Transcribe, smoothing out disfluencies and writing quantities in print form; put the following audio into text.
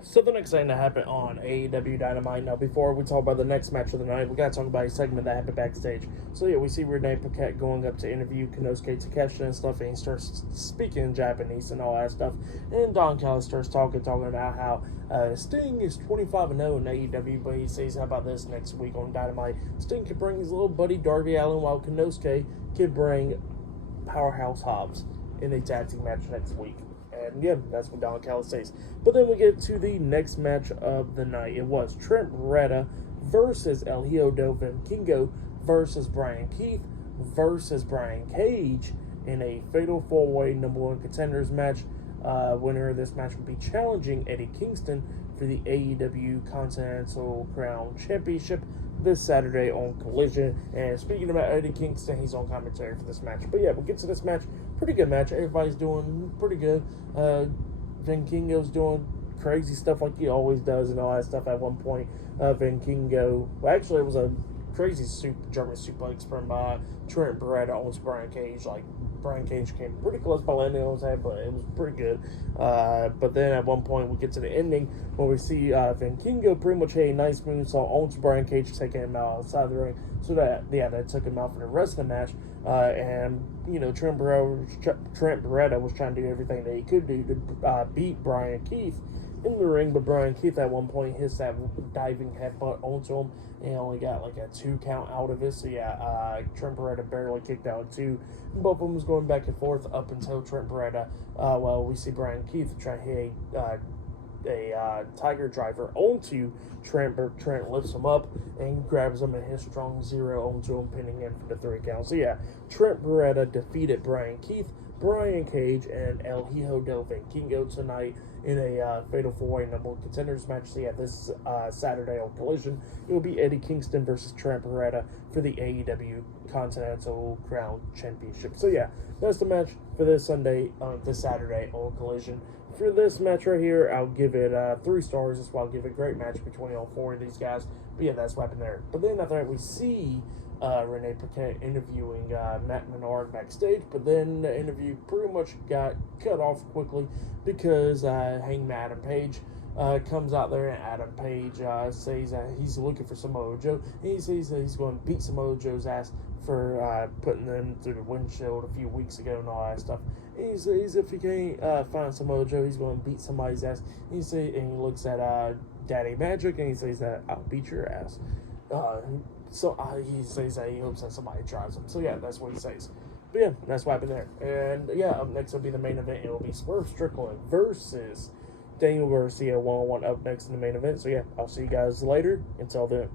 Something exciting that happened on AEW Dynamite. Now, before we talk about the next match of the night, we got to talk about a segment that happened backstage. So, yeah, we see Renee Paquette going up to interview Konosuke Takeshita and stuff, and he starts speaking in Japanese and all that stuff. And Don Callis starts talking about how Sting is 25-0 in AEW, but he says, how about this next week on Dynamite? Sting could bring his little buddy Darby Allin, while Konosuke could bring Powerhouse Hobbs in a tag team match next week. And yeah, that's what Don Callis says. But then we get to the next match of the night. It was Trent Beretta versus El Hijo del Vikingo versus Bryan Keith versus Brian Cage in a fatal four-way number one contenders match. Winner of this match will be challenging Eddie Kingston for the AEW Continental Crown Championship this Saturday on Collision. And speaking about Eddie Kingston, he's on commentary for this match. But yeah, we'll get to this match. Pretty good match. Everybody's doing pretty good. Vikingo's doing crazy stuff like he always does and all that stuff. At one point, Vikingo, well, actually, it was a crazy German suplex from Trent Beretta onto Brian Cage. Like, Brian Cage came pretty close by landing on his head, but it was pretty good. But then at one point, we get to the ending where we see Vikingo pretty much hit a nice moonsault onto Brian Cage, taking him out outside the ring. So that took him out for the rest of the match. And, you know, Trent Beretta was trying to do everything that he could do to beat Brian Keith in the ring, but Brian Keith at one point hits that diving headbutt onto him and only got like a 2 count out of it. So yeah, Trent Beretta barely kicked out 2. Both of them was going back and forth up until Trent Beretta. We see Brian Keith try to hit a Tiger Driver onto Trent. Trent lifts him up and grabs him and hits strong 0 onto him, pinning him for the 3 count. So yeah, Trent Beretta defeated Brian Keith, Brian Cage, and El Hijo del Vikingo tonight in a fatal 4-way number one contenders match. So yeah, this Saturday on Collision, it will be Eddie Kingston versus Trent Beretta for the AEW Continental Crown Championship. So yeah, that's the match for this Saturday on Collision. For this match right here, I'll give it 3 stars. That's why I'll give it a great match between all 4 of these guys. But yeah, that's what happened there. But then after that, we see Renee Paquette interviewing Matt Menard backstage, but then the interview pretty much got cut off quickly because Hangman Adam Page comes out there, and Adam Page says he's looking for Samoa Joe, and he says that he's going to beat Samoa Joe's ass for putting them through the windshield a few weeks ago and all that stuff. And he says if he can't find Samoa Joe, he's going to beat somebody's ass. And he looks at Daddy Magic, and he says that I'll beat your ass. He says that he hopes that somebody tries him. So yeah, that's what he says. But yeah, that's what happened there. And yeah, up next will be the main event. It will be Swerve Strickland versus Daniel Garcia 1-on-1 up next in the main event. So yeah, I'll see you guys later. Until then.